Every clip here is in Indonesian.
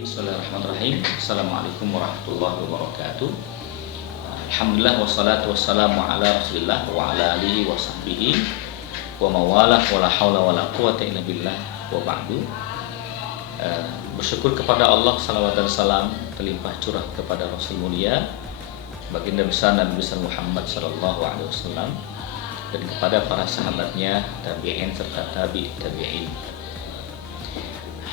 Bismillahirrahmanirrahim. Assalamualaikum warahmatullahi wabarakatuh. Alhamdulillah wassalatu wassalamu ala Rasulillah wa ala alihi wa sahbihi wa mawalah wa la haula wa la quwata illa billah wa ba'du. Bersyukur kepada Allah, salawat dan salam terlimpah curah kepada Rasul mulia baginda besar Nabi besar Muhammad sallallahu alaihi wasallam dan kepada para sahabatnya, tabi'in serta tabi'in.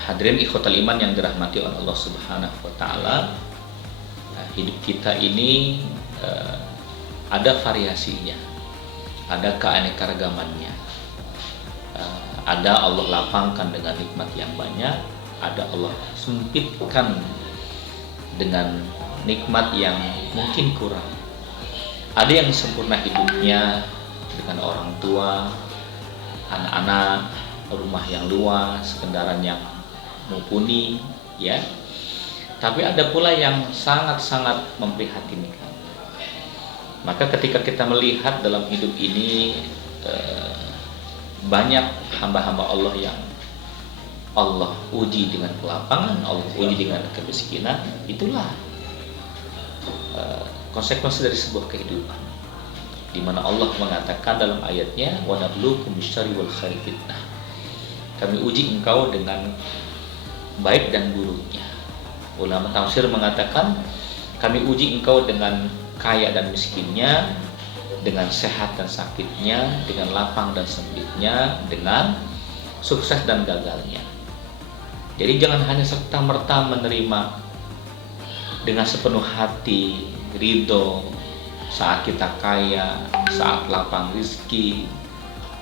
Hadirin ikhwatal iman yang dirahmati oleh Allah Subhanahu wa taala. Hidup kita ini ada variasinya, ada keanekaragamannya. Ada Allah lapangkan dengan nikmat yang banyak, ada Allah sempitkan dengan nikmat yang mungkin kurang. Ada yang sempurna hidupnya dengan orang tua, anak-anak, rumah yang luas, kendaraan yang mumpuni, ya. Tapi ada pula yang sangat-sangat memprihatinkan. Maka ketika kita melihat dalam hidup ini banyak hamba-hamba Allah yang Allah uji dengan kelapangan, Allah uji dengan kemiskinan, itulah konsekuensi dari sebuah kehidupan. Di mana Allah mengatakan dalam ayatnya, wa nabluukum bisyarri wal khairi fitnah. Kami uji engkau dengan baik dan buruknya. Ulama tafsir mengatakan kami uji engkau dengan kaya dan miskinnya, dengan sehat dan sakitnya, dengan lapang dan sempitnya, dengan sukses dan gagalnya. Jadi jangan hanya serta-merta menerima dengan sepenuh hati, ridho saat kita kaya, saat lapang rizki,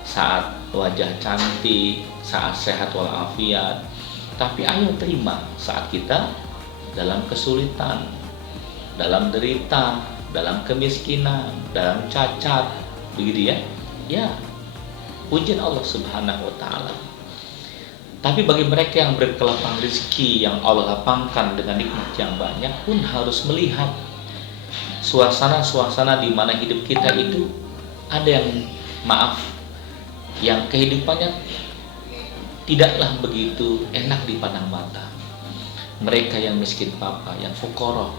saat wajah cantik, saat sehat walafiat. Tapi ayo terima saat kita dalam kesulitan, dalam derita, dalam kemiskinan, dalam cacat, begitu ya. Ya, ujian Allah Subhanahu wa taala. Tapi bagi mereka yang berkelapang rezeki yang Allah lapangkan dengan nikmat yang banyak pun harus melihat suasana-suasana di mana hidup kita itu ada yang yang kehidupannya tidaklah begitu enak dipandang mata. Mereka yang miskin papa, yang fukara,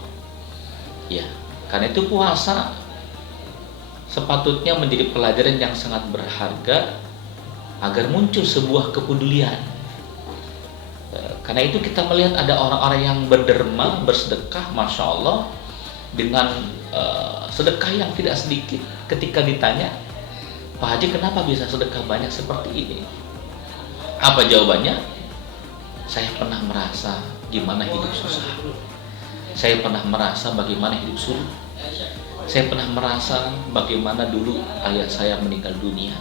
ya, karena itu puasa sepatutnya menjadi pelajaran yang sangat berharga agar muncul sebuah kepedulian. Karena itu kita melihat ada orang-orang yang berderma, bersedekah, masya Allah, dengan sedekah yang tidak sedikit. Ketika ditanya, Pak Haji kenapa bisa sedekah banyak seperti ini? Apa jawabannya? Saya pernah merasa gimana hidup susah. Saya pernah merasa bagaimana hidup sulit. Saya pernah merasa bagaimana dulu ayah saya meninggal dunia.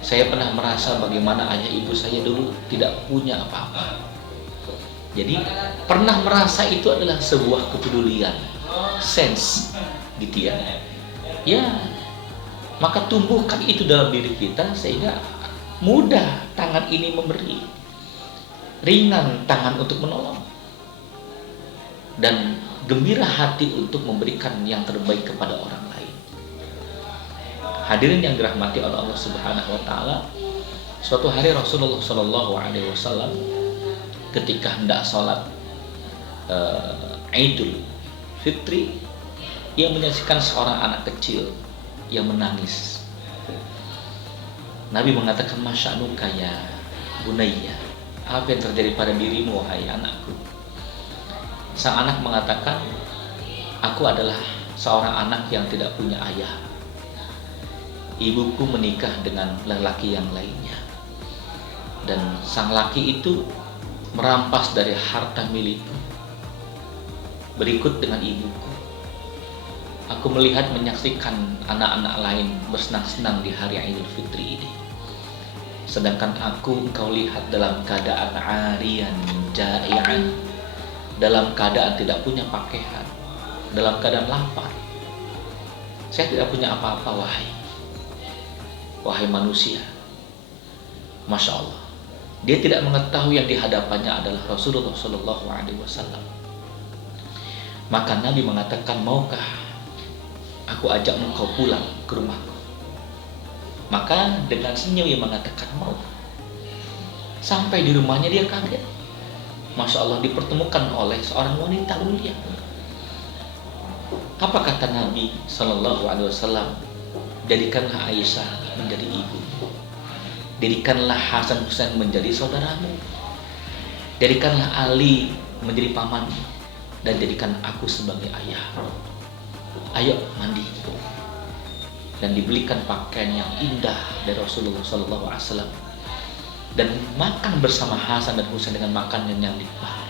Saya pernah merasa bagaimana ayah ibu saya dulu tidak punya apa-apa. Jadi pernah merasa itu adalah sebuah kepedulian, sense, gitu ya. Ya, maka tumbuhkan itu dalam diri kita sehingga mudah tangan ini memberi, ringan tangan untuk menolong, dan gembira hati untuk memberikan yang terbaik kepada orang lain. Hadirin yang dirahmati oleh Allah Subhanahu wa taala, suatu hari Rasulullah Shallallahu alaihi wasallam ketika hendak sholat Idul Fitri, ia menyaksikan seorang anak kecil yang menangis. Nabi mengatakan, masya'nuka ya bunayya, apa yang terjadi pada dirimu wahai anakku? Sang anak mengatakan, aku adalah seorang anak yang tidak punya ayah. Ibuku menikah dengan lelaki yang lainnya, dan sang laki itu merampas dari harta milikku. Berikut dengan ibuku, aku melihat menyaksikan anak-anak lain bersenang-senang di hari Idul Fitri ini. Sedangkan aku engkau lihat dalam keadaan arian ja'ian, dalam keadaan tidak punya pakaian, dalam keadaan lapar. Saya tidak punya apa-apa wahai manusia. Masya Allah, dia tidak mengetahui yang di hadapannya adalah Rasulullah Shallallahu alaihi wasallam. Maka Nabi mengatakan, maukah aku ajak engkau pulang ke rumahku? Maka dengan senyum ia mengatakan mau. Sampai di rumahnya dia kaget. Masya Allah, dipertemukan oleh seorang wanita mulia. Apa kata Nabi Sallallahu Alaihi Wasallam? Jadikanlah Aisyah menjadi ibu, jadikanlah Hasan Husain menjadi saudaramu, jadikanlah Ali menjadi paman, dan jadikan aku sebagai ayah. Ayo mandi. Dan dibelikan pakaian yang indah dari Rasulullah Sallallahu Alaihi Wasallam, dan makan bersama Hasan dan Husain dengan makanan yang nikmat.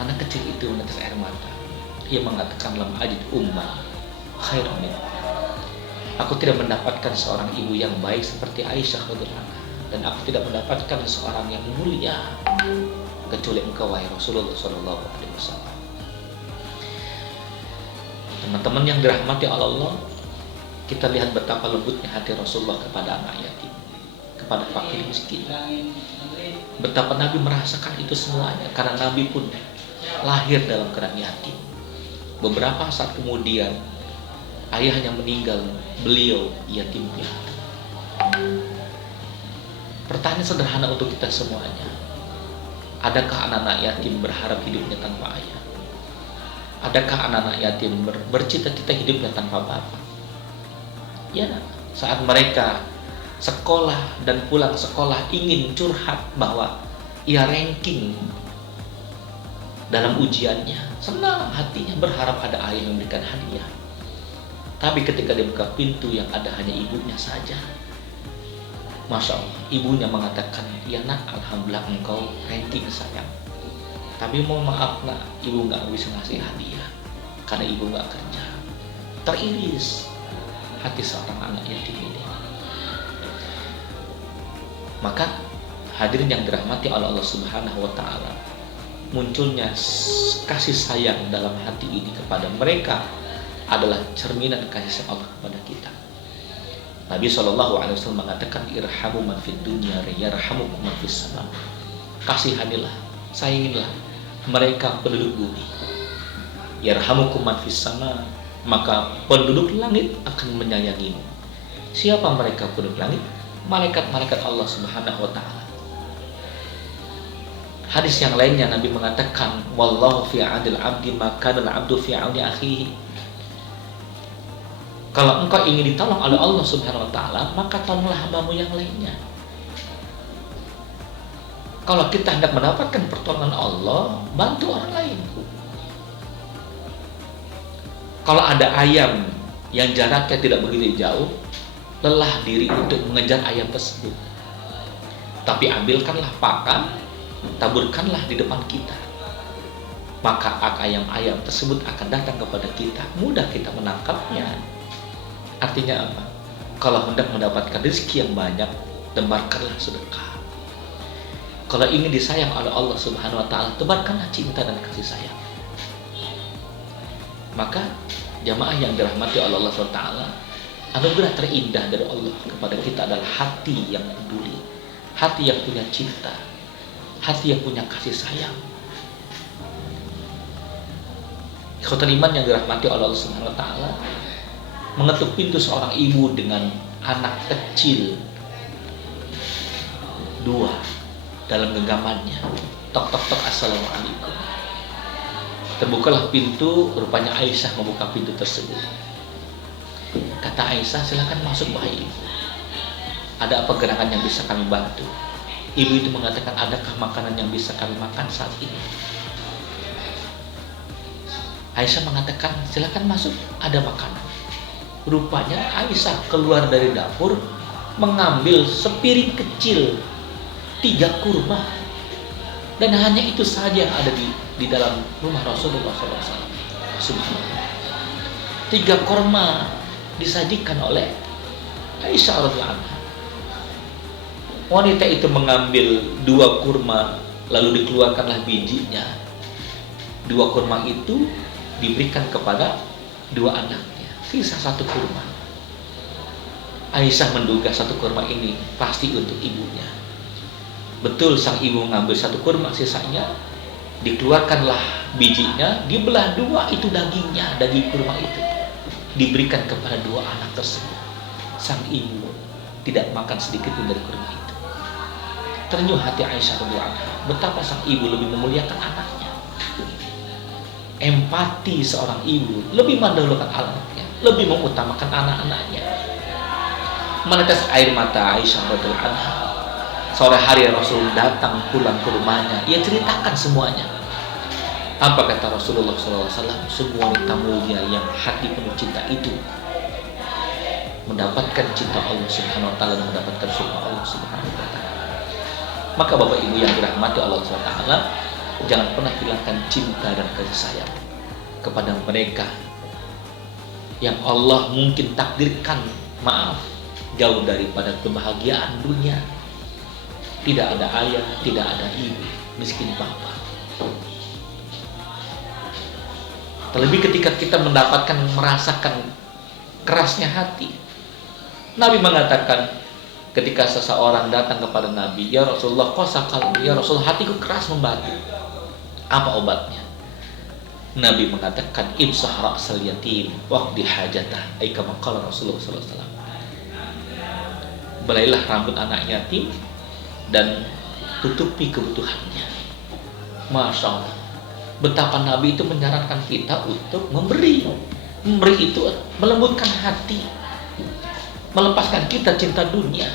Anak kecil itu menetes air mata. Ia mengatakan, lam ajid ummah khairan min. Aku tidak mendapatkan seorang ibu yang baik seperti Aisyah radhiyallahu anha, dan aku tidak mendapatkan seorang yang mulia kecuali engkau wahai Rasulullah sallallahu alaihi wasallam. Teman-teman yang dirahmati Allah, kita lihat betapa lembutnya hati Rasulullah kepada anak yatim, kepada fakir miskin. Betapa Nabi merasakan itu semuanya, karena Nabi pun lahir dalam keadaan yatim. Beberapa saat kemudian ayahnya meninggal, beliau yatim piatu. Pertanyaan sederhana untuk kita semuanya, adakah anak-anak yatim berharap hidupnya tanpa ayah? Adakah anak-anak yatim bercita-cita hidupnya tanpa bapak? Ya, saat mereka sekolah dan pulang sekolah ingin curhat bahwa ia ranking dalam ujiannya, senang hatinya, berharap ada ayah yang memberikan hadiah. Tapi ketika dia buka pintu yang ada hanya ibunya saja, Masya Allah, ibunya mengatakan, ya nak, alhamdulillah engkau ranking sayang, tapi mau maaf nak, ibu gak bisa ngasih hadiah karena ibu gak kerja. Teriris hati seorang anak yatim ini. Maka hadirin yang dirahmati oleh Allah Subhanahu wa Ta'ala, munculnya kasih sayang dalam hati ini kepada mereka adalah cerminan kasih sayang Allah kepada kita. Nabi SAW mengatakan, irhamu man fid dunya yarhamukum man fis sama. Kasihanilah, sayangilah mereka penduduk bumi. Yarhamukum man fis sama, maka penduduk langit akan menyayangimu. Siapa mereka penduduk langit? Malaikat-malaikat Allah Subhanahu wa Ta'ala. Hadis yang lainnya Nabi mengatakan, wallahu fi 'adil 'abdi maka al 'abdu fi 'auni akhihi. Kalau engkau ingin ditolong oleh Allah Subhanahu wa Ta'ala, maka tolonglah hambamu yang lainnya. Kalau kita hendak mendapatkan pertolongan Allah, bantu orang lain. Kalau ada ayam yang jaraknya tidak begitu jauh, lelah diri untuk mengejar ayam tersebut, tapi ambilkanlah pakan, taburkanlah di depan kita, maka ayam-ayam tersebut akan datang kepada kita, mudah kita menangkapnya. Artinya apa? Kalau hendak mendapatkan rezeki yang banyak, tebarkanlah sedekah. Kalau ingin disayang oleh Allah Subhanahu wa Ta'ala, tebarkanlah cinta dan kasih sayang. Maka jamaah yang dirahmati oleh Allah Subhanahu wa Ta'ala, anugerah terindah dari Allah kepada kita adalah hati yang peduli, hati yang punya cinta, hati yang punya kasih sayang. Ikhwatul iman yang dirahmati oleh Allah Subhanahu wa Ta'ala, mengetuk pintu seorang ibu dengan anak kecil dua dalam genggamannya. Tok tok tok, assalamualaikum. Terbukalah pintu, rupanya Aisyah membuka pintu tersebut. Kata Aisyah, silakan masuk wahai ibu. Ada apa gerangan yang bisa kami bantu? Ibu itu mengatakan, adakah makanan yang bisa kami makan saat ini? Aisyah mengatakan, silakan masuk, ada makanan. Rupanya Aisyah keluar dari dapur, mengambil sepiring kecil 3 kurma, dan hanya itu saja yang ada di dalam rumah Rasulullah SAW. Subhanallah. 3 kurma disajikan oleh Aisyah radhiyallahu anha. Wanita itu mengambil 2 kurma, lalu dikeluarkanlah bijinya. 2 kurma itu diberikan kepada 2 anaknya, sisa 1 kurma. Aisyah menduga 1 kurma ini pasti untuk ibunya. Betul, sang ibu mengambil 1 kurma, sisanya dikeluarkanlah bijinya, dibelah 2, itu dagingnya, daging kurma itu diberikan kepada 2 anak tersebut. Sang ibu tidak makan sedikit pun dari kurma itu. Ternyuh hati Aisyah radhiyallahu anha, betapa sang ibu lebih memuliakan anaknya. Empati seorang ibu lebih mendahulukan anaknya, lebih mengutamakan anak-anaknya. Menetes air mata Aisyah radhiyallahu anha. Sore hari Rasul datang pulang ke rumahnya, ia ceritakan semuanya. Apa kata Rasulullah SAW? Semua wanita mulia yang hati penuh cinta itu mendapatkan cinta Allah Subhanahu Wa Taala dan mendapatkan surga Allah Subhanahu Wa Taala. Maka Bapak Ibu yang dirahmati Allah Subhanahu Wa Taala, jangan pernah hilangkan cinta dan kasih sayang kepada mereka yang Allah mungkin takdirkan, maaf, jauh daripada kebahagiaan dunia. Tidak ada ayah, tidak ada ibu, miskin bapak. Terlebih ketika kita mendapatkan, merasakan kerasnya hati. Nabi mengatakan ketika seseorang datang kepada Nabi, ya Rasulullah, qasa qalbi, ya Rasul, hatiku keras membatu. Apa obatnya? Nabi mengatakan, imsah ra'sal yatim waqdi hajatah, ay kama qala Rasulullah sallallahu alaihi wasallam. Belailah rambut anak yatim dan tutupi kebutuhannya. Masya Allah, betapa Nabi itu menyarankan kita untuk memberi. Memberi itu melembutkan hati, melepaskan kita cinta dunia,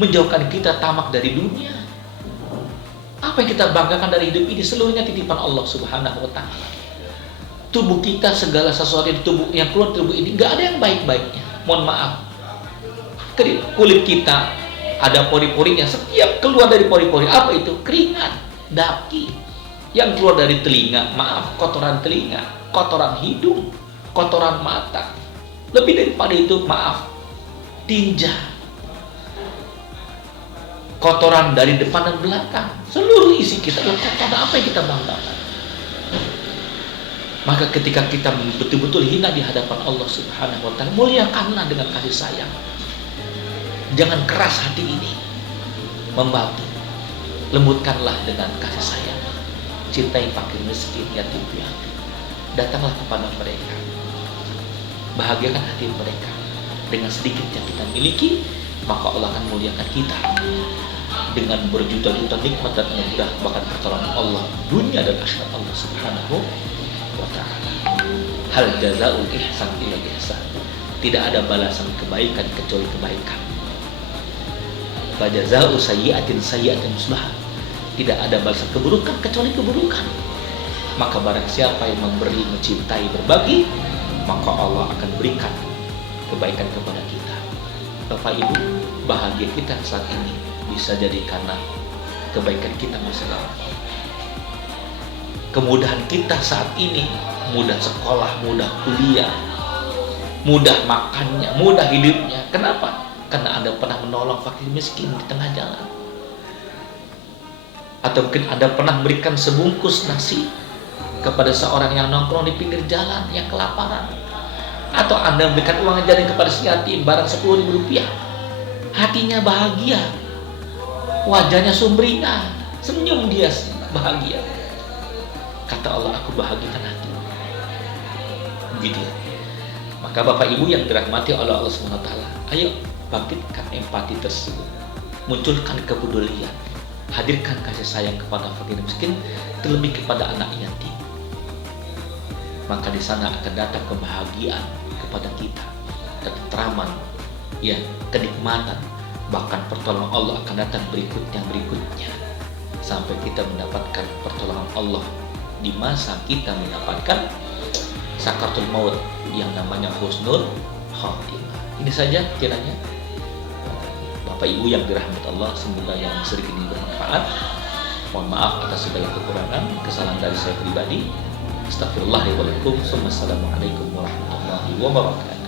menjauhkan kita tamak dari dunia. Apa yang kita banggakan dari hidup ini seluruhnya titipan Allah Subhanahu Wa Taala. Tubuh kita, segala sesuatu di tubuh yang keluar tubuh ini nggak ada yang baik-baiknya. Mohon maaf, kulit kita ada pori-porinya, setiap keluar dari pori-pori apa itu? Keringat, daki. Yang keluar dari telinga, maaf, kotoran telinga, kotoran hidung, kotoran mata. Lebih daripada itu, maaf, tinja, kotoran dari depan dan belakang. Seluruh isi kita adalah kotoran. Apa yang kita banggakan? Maka ketika kita betul-betul hina di hadapan Allah Subhanahu Wa Taala, muliakanlah dengan kasih sayang. Jangan keras hati ini, membatu. Lembutkanlah dengan kasih sayang. Cintai fakir miskin, yatim piatu. Datanglah kepada mereka, bahagiakan hati mereka. Dengan sedikit yang kita miliki, maka Allah akan muliakan kita dengan berjuta-juta nikmat dan anugerah, bahkan pertolongan Allah dunia dan akhirat Allah Subhanahu Wa Taala. Hal jazaul ihsan illa ihsan. Tidak ada balasan kebaikan kecuali kebaikan. Fajazau sayyi'atin sayyi'atin mislaha. Tidak ada balasan keburukan kecuali keburukan. Maka barang siapa yang memberi, mencintai, berbagi, maka Allah akan berikan kebaikan kepada kita. Bapak Ibu, bahagia kita saat ini bisa jadi karena kebaikan kita masa lalu. Kemudahan kita saat ini, mudah sekolah, mudah kuliah, mudah makannya, mudah hidupnya. Kenapa? Karena Anda pernah menolong fakir miskin di tengah jalan. Atau mungkin Anda pernah memberikan sebungkus nasi kepada seorang yang nongkrong di pinggir jalan, yang kelaparan. Atau Anda memberikan uang jajan kepada si yatim, barang 10.000 rupiah. Hatinya bahagia, wajahnya sumringah, senyum dia bahagia. Kata Allah, aku bahagiakan hati. Begitu. Maka Bapak Ibu yang dirahmati oleh Allah SWT, ayo bangkitkan empati tersebut, munculkan kepedulian, hadirkan kasih sayang kepada fakir miskin, terlebih kepada anak yatim. Maka di sana akan datang kebahagiaan kepada kita, ketentraman, ya, kenikmatan, bahkan pertolongan Allah akan datang berikutnya, sampai kita mendapatkan pertolongan Allah di masa kita mendapatkan sakaratul maut yang namanya husnul khatimah. Ini saja kiranya Bapak Ibu yang dirahmati Allah, semoga yang sedikit ini bermanfaat. Mohon maaf atas segala kekurangan, kesalahan dari saya pribadi. Astagfirullahaladzim. Wassalamualaikum warahmatullahi wabarakatuh.